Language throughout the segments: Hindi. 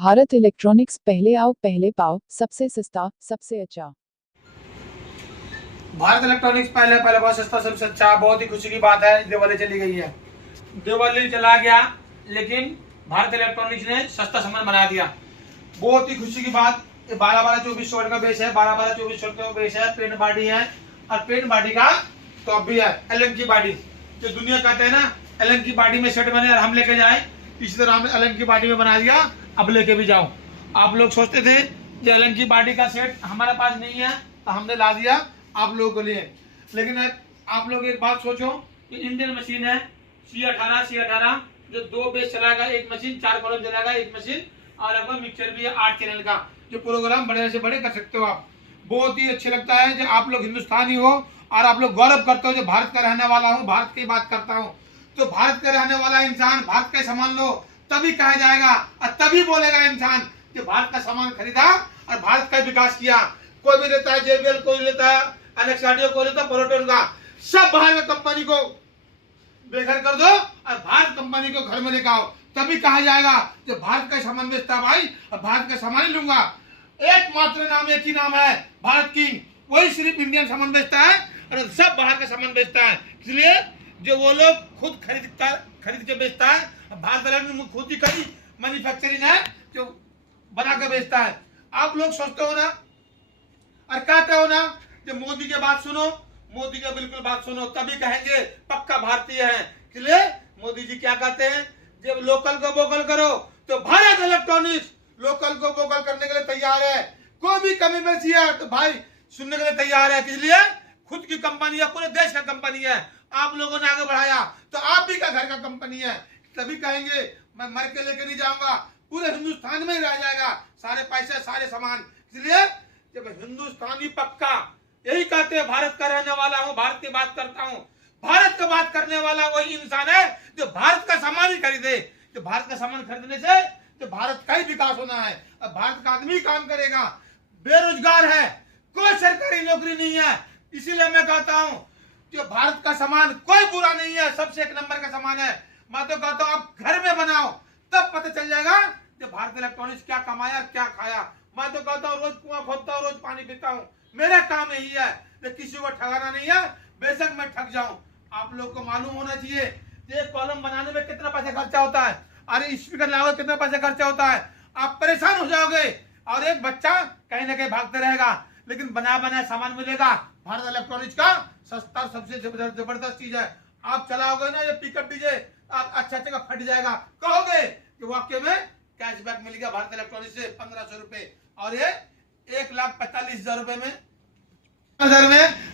भारत इलेक्ट्रॉनिक्स, पहले आओ पहले पाओ, सबसे सस्ता सबसे अच्छा। भारत इलेक्ट्रॉनिक्स पहले पहले बहुत सस्ता सबसे अच्छा। बहुत ही खुशी की बात है, दिवाली चली गई है, दिवाली चला गया, लेकिन भारत इलेक्ट्रॉनिक्स ने सस्ता सामान बना दिया। बहुत ही खुशी की बात। 12-12-24 का बेस है, 12-12-24 का बेस है, पेंट बॉडी है, और पेंट बॉडी का टॉप भी है एलन की बॉडी। जो दुनिया कहते हैं ना एलन की बॉडी में सेट बने और हम लेके जाए, इसी तरह हमने एलन की बॉडी में बना दिया, अब लेके भी जाओ। आप लोग सोचते थे जो एलन की बॉडी का सेट हमारे पास नहीं है, तो हमने ला दिया आप लोगों के लिए। लेकिन आप लोग एक बात सोचो कि इंडियन मशीन है C18 जो 2 बेस चलाएगा, एक मशीन 4 कॉलम चलाएगा एक मशीन, और आपका मिक्सर भी है 8 चैनल का, जो प्रोग्राम बड़े से बड़े कर सकते हो आप। बहुत ही अच्छे लगता है जो आप लोग हिंदुस्तानी हो और आप लोग गौरव करते हो जो भारत का रहने वाला हूँ, भारत की बात करता हूँ। तो भारत का रहने वाला इंसान भारत का सामान लो तभी कहा जाएगा, और तभी बोलेगा इंसान कि भारत का सामान खरीदा और भारत का विकास किया। कोई भी लेता है JBL, कोई लेता है एलेक्स ऑडियो, कोई लेता है प्रोटोन का, सब बाहर में कंपनी को बेघर कर दो और भारत कंपनी को घर में लेकर आओ, तभी कहा जाएगा जो भारत का सामान बेचता है भाई, और भारत का सामान ही लूंगा। एकमात्र नाम, एक ही नाम है भारत किंग, वही सिर्फ इंडियन सामान बेचता है और सब बाहर का सामान बेचता है। इसलिए जो वो लोग खुद खरीद के बेचता है, भारत में खुद ही खरीद मैन्युफैक्चरिंग है जो बना के बेचता है। आप लोग सोचते हो ना और कहते हो ना जो मोदी की बात सुनो, मोदी की बिल्कुल बात सुनो, तभी कहेंगे पक्का भारतीय है। इसलिए मोदी जी क्या कहते हैं, जब लोकल को वोकल करो, तो भारत इलेक्ट्रॉनिक्स लोकल को वोकल करने के लिए तैयार है। कोई भी कमी बेची है तो भाई सुनने के लिए तैयार है। इसलिए खुद की कंपनी है, पूरे देश का कंपनी है, आप लोगों ने आगे बढ़ाया तो आप भी का घर का कंपनी है, तभी कहेंगे मैं मर के लेके नहीं जाऊंगा, पूरे हिंदुस्तान में ही रह जाएगा सारे पैसे सारे सामान। इसलिए जब हिंदुस्तानी पक्का यही कहते हैं भारत का रहने वाला हूं, भारत की बात करता हूं। भारत का बात करने वाला वही इंसान है जो भारत का सामान ही खरीदे। जो भारत का सामान खरीदने से तो भारत का ही विकास होना है, और भारत का आदमी काम करेगा। बेरोजगार है, कोई सरकारी नौकरी नहीं है, इसीलिए मैं कहता हूं कि भारत का सामान कोई बुरा नहीं है, सबसे एक नंबर का सामान है। मैं तो कहता हूं आप घर में बनाओ, तब पता चल जाएगा कि भारत इलेक्ट्रॉनिक्स क्या कमाया क्या खाया। मैं तो कहता हूं रोज कुआं खोदता हूं, रोज पानी पीता हूं, मेरा काम यही है, तो किसी को ठगाना नहीं है, बेशक मैं ठग जाऊं। आप लोग को मालूम होना चाहिए एक कॉलम बनाने में कितना पैसा खर्चा होता है, अरे स्पीकर लाओगे कितना पैसा खर्चा होता है, आप परेशान हो जाओगे। और एक बच्चा कहीं ना कहीं भागते रहेगा, लेकिन बना बनाया सामान मिलेगा। भारत इलेक्ट्रॉनिक्स का सस्ता सबसे जबरदस्त चीज है। आप चलाओगे ना ये पिकअप डीजे, आप अच्छा अच्छा फट जाएगा, कहोगे कि वाकई में कैशबैक मिल गया भारत इलेक्ट्रॉनिक्स से 1500 रुपए, और ये 1,45,000 रुपए में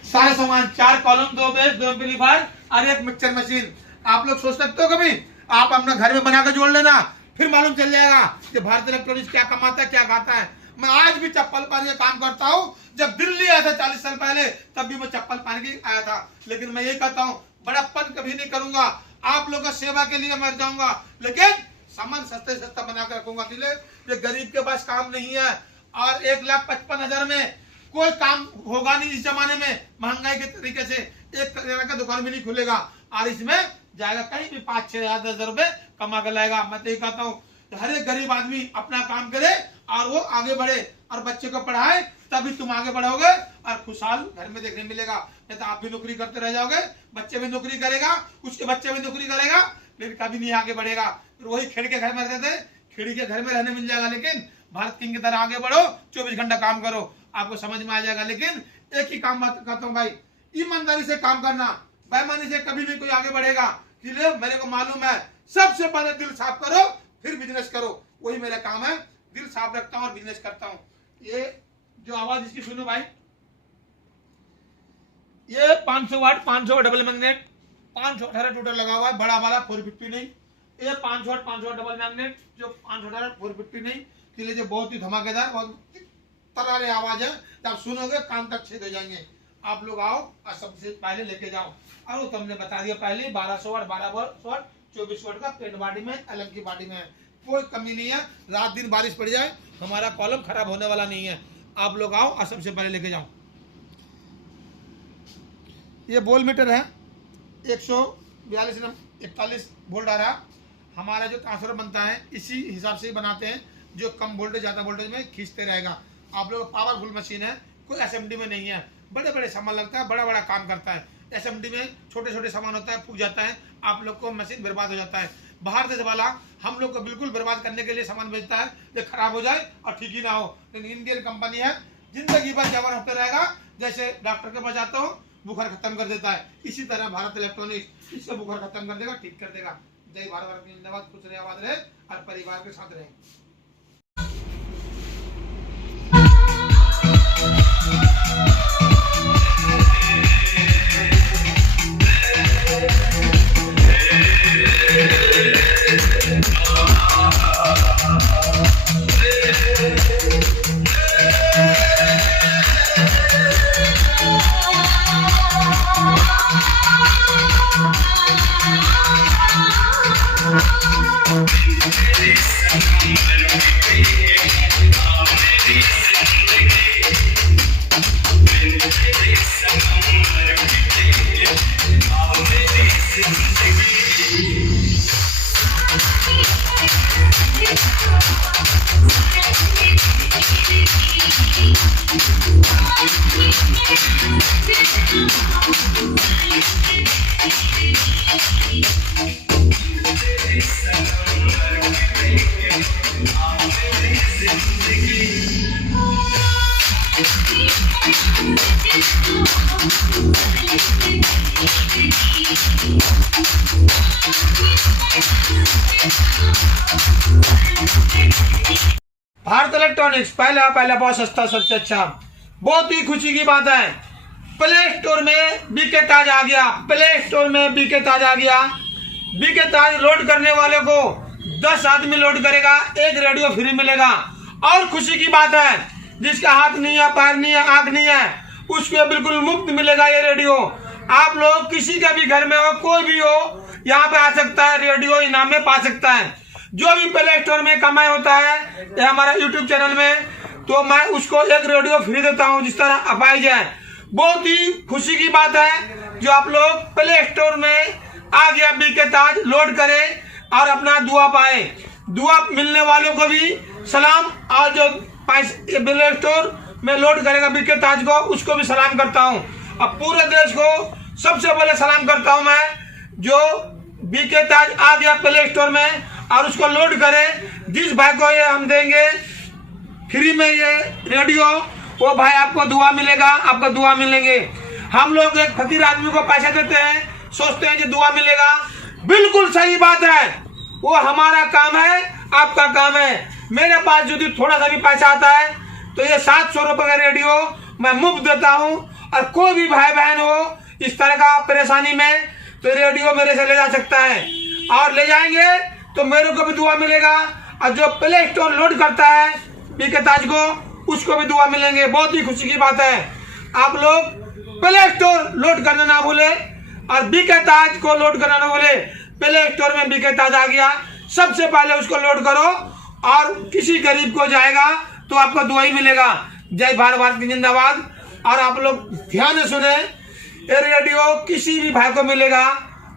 सारे सामान, 4 कॉलम, 2 बेस, 2 एम्पलीफायर और एक मिक्सर मशीन। आप लोग सोच सकते हो कभी आप अपना घर में बना कर जोड़ लेना, फिर मालूम चल जाएगा कि भारत इलेक्ट्रॉनिक्स क्या कमाता है क्या खाता है। मैं आज भी चप्पल पहन के काम करता हूँ, जब दिल्ली आया था 40 साल पहले तब भी मैं चप्पल पहन के आया था। लेकिन मैं ये कहता हूँ बड़प्पन कभी नहीं करूंगा, आप लोगों का सेवा के लिए मर जाऊंगा, लेकिन सामान सस्ते सस्ता बना कर रखूंगा। इसलिए जो गरीब के पास काम नहीं है और 1,55,000 में कोई काम होगा नहीं इस जमाने में, महंगाई के तरीके से एक किराना का दुकान भी नहीं खुलेगा, और इसमें जाएगा कहीं भी 5-6 हज़ार रुपए कमा कर लाएगा। मैं तो ये कहता हूँ हर एक गरीब आदमी अपना काम करे और वो आगे बढ़े और बच्चे को पढ़ाए, तभी तुम आगे बढ़ोगे और खुशहाल घर में देखने मिलेगा। नहीं तो आप भी नौकरी करते रह जाओगे, बच्चे भी नौकरी करेगा, उसके बच्चे भी नौकरी करेगा, लेकिन कभी नहीं आगे बढ़ेगा। फिर वही खेड़ के घर में रहते थे, खिड़ी के घर में रहने मिल जाएगा। लेकिन भारत किंग की तरह आगे बढ़ो, 24 घंटा काम करो, आपको समझ में आ जाएगा। लेकिन एक ही काम बात कहता हूँ भाई, ईमानदारी से काम करना, बेईमानी से कभी भी कोई आगे बढ़ेगा। इसलिए मेरे को मालूम है सबसे पहले दिल साफ करो फिर बिजनेस करो, वही मेरा काम है। दिल साफ रखता हूँ और बिजनेस करता हूँ। ये जो आवाज इसकी सुनो भाई, ये 500 वाट 500 डबल मैग्नेट 518 टोटल लगा हुआ है, बड़ा वाला 450 नहीं। ये 500 वाट डबल मैग्नेट जो 518 450 नहीं। इसलिए जो बहुत ही धमाकेदार बहुत तरारे आवाज है, जब सुनोगे कान तक छेद हो जाएंगे। आप लोग आओ और सबसे पहले लेके जाओ। और वो तुमने बता दिया पहले 1200 वाट 1200 वाट 24 वाट का पेंट बॉडी में, अलग की बॉडी में कोई कमी नहीं है। रात दिन बारिश पड़ जाए हमारा कॉलम खराब होने वाला नहीं है। आप लोग आओ और सबसे पहले लेके जाओ। ये वोल्ट मीटर है, 142 41 वोल्ट आ रहा। हमारा जो ट्रांसफर बनता है इसी हिसाब से ही बनाते हैं। जो कम वोल्टेज ज़्यादा वोल्टेज में खींचते रहेगा। आप लोग पावरफुल मशीन है, कोई एसएमडी में नहीं है, बड़े बड़े सामान लगता है, बड़ा बड़ा काम करता है। एसएमडी में छोटे छोटे सामान होता है, फूक जाता है, आप लोग को मशीन बर्बाद हो जाता है। बाहर देश वाला हम लोग को बिल्कुल बर्बाद करने के लिए सामान बेचता है, ये खराब हो जाए और ठीक ही ना हो। लेकिन इंडियन कंपनी है, जिंदगी भर जवान होते रहेगा। जैसे डॉक्टर के पास जाता हूँ, बुखार खत्म कर देता है, इसी तरह भारत इलेक्ट्रॉनिक्स इससे बुखार खत्म कर देगा, ठीक कर देगा। जय भारत, धन्यवाद, खुश रहे, आबाद रहे और परिवार के साथ रहे। भारत इलेक्ट्रॉनिक्स पहला बहुत सस्ता, सबसे अच्छा। बहुत ही खुशी की बात है, प्ले स्टोर में बीके ताज आ गया। प्ले स्टोर में बीके ताज आ गया। बीके ताज लोड करने वाले को 10 आदमी लोड करेगा, एक रेडियो फ्री मिलेगा। और खुशी की बात है, जिसका हाथ नहीं है, पैर नहीं है, आंख नहीं है, उसको बिल्कुल मुफ्त मिलेगा ये रेडियो। आप लोग किसी का भी घर में हो, कोई भी हो, यहाँ पे आ सकता है, रेडियो इनाम में पा सकता है। जो भी प्ले स्टोर में कमाई होता है ये हमारा यूट्यूब चैनल में, तो मैं उसको एक रेडियो फ्री देता हूँ, जिस तरह अपाई जाए। बहुत ही खुशी की बात है, जो आप लोग प्ले स्टोर में आ गया बीके ताज, लोड करें और अपना दुआ पाए। दुआ मिलने वालों को भी सलाम, और जो प्ले स्टोर में लोड करेगा बीके ताज को, उसको भी सलाम करता हूँ। अब पूरे देश को सबसे पहले सलाम करता हूँ मैं, जो बीके ताज आ गया प्ले स्टोर में और उसको लोड करें। जिस भाई को ये हम देंगे फ्री में ये रेडियो, वो भाई आपको दुआ मिलेगा, आपको दुआ मिलेंगे। हम लोग एक फकीर आदमी को पैसे देते हैं, सोचते हैं कि दुआ मिलेगा। बिल्कुल सही बात है, वो हमारा काम है, आपका काम है। मेरे पास यदि थोड़ा सा भी पैसा आता है तो ये 700 रुपए का रेडियो मैं मुफ्त देता हूँ। और कोई भी भाई बहन हो इस तरह का परेशानी में, तो रेडियो मेरे से ले जा सकता है, और ले जाएंगे तो मेरे को भी दुआ मिलेगा। और जो प्ले स्टोर लोड करता है बीके ताज को, उसको भी दुआ मिलेंगे। बहुत ही खुशी की बात है। आप लोग प्ले स्टोर लोड करना ना भूले और बीके ताज को लोड करना ना भूले। प्ले स्टोर में बीके ताज आ गया, सबसे पहले उसको लोड करो, और किसी गरीब को जाएगा तो आपको दुआ ही मिलेगा। जय भारत की जिंदाबाद। और आप लोग ध्यान से सुने, ये रेडियो किसी भी भाई को मिलेगा।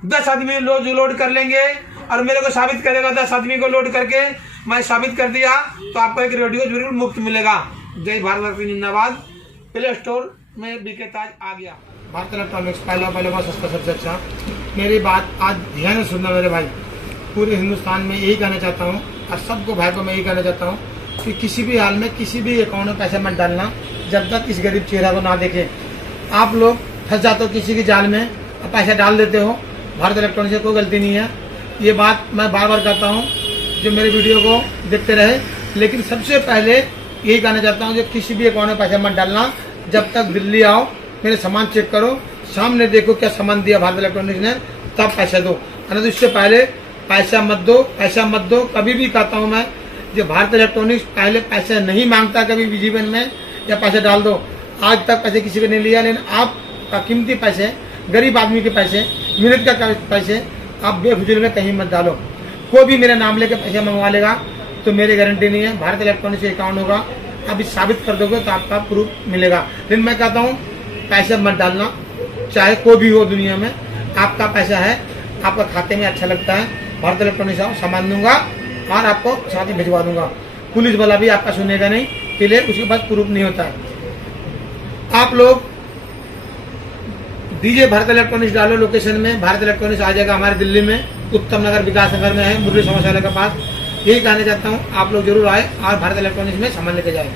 10 आदमी लोड कर लेंगे और मेरे को साबित करेगा, 10 आदमी को लोड करके मैं साबित कर दिया, तो आपको एक रेडियो जरूर मुफ्त मिलेगा। जय भारत की जिंदाबाद। प्ले स्टोर में बीके ताज आ गया। भारत इलेक्ट्रॉनिक्स पहले बहुत सस्ता, सबसे अच्छा। मेरी बात आज ध्यान से सुनना मेरे भाई। पूरे हिंदुस्तान में यही कहना चाहता हूँ, और सबको भाई को मैं यही कहना चाहता हूँ कि किसी भी हाल में किसी भी अकाउंट में पैसा मत डालना, जब तक इस गरीब चेहरा को ना देखें। आप लोग फंस जाते हो किसी की जाल में और पैसा डाल देते हो। भारत इलेक्ट्रॉनिक्स से कोई गलती नहीं है, ये बात मैं बार बार कहता हूँ, जो मेरे वीडियो को देखते रहे। लेकिन सबसे पहले यही कहना चाहता हूँ, जब किसी भी अकाउंट में पैसा मत डालना, जब तक दिल्ली आओ, मेरे सामान चेक करो, सामने देखो क्या सामान दिया भारत इलेक्ट्रॉनिक्स ने, तब पैसा दो। तो इससे पहले पैसा मत दो, पैसा मत दो। कभी भी कहता हूँ मैं, जो भारत इलेक्ट्रॉनिक्स पहले पैसा नहीं मांगता कभी भी जीवन में, या पैसे डाल दो। आज तक पैसे किसी को नहीं लिया, लेकिन आपका कीमती पैसे, गरीब आदमी के पैसे, मेहनत का पैसे आप बेफिजूल में कहीं मत डालो। कोई भी मेरा नाम लेकर पैसे मंगवा लेगा तो मेरी गारंटी नहीं है, भारत इलेक्ट्रॉनिक्स से अकाउंट होगा, आप साबित कर दोगे तो आपका प्रूफ मिलेगा। लेकिन मैं कहता हूँ पैसे मत डालना, चाहे कोई भी हो दुनिया में। आपका पैसा है, आपका खाते में अच्छा लगता है, भारत इलेक्ट्रॉनिक्स से सामान दूंगा और आपको साथ ही भिजवा दूंगा। पुलिस वाला भी आपका सुनेगा नहीं, क्लियर, उसके पास प्रूफ नहीं होता है। आप लोग डीजे भारत इलेक्ट्रॉनिक्स डालो लोकेशन में, भारत इलेक्ट्रॉनिक्स आ जाएगा हमारे दिल्ली में, उत्तम नगर विकास नगर में है, मुरली समोसाला के पास। यही कहना चाहता हूँ, आप लोग जरूर आए और भारत इलेक्ट्रॉनिक्स में सामान लेके जाए।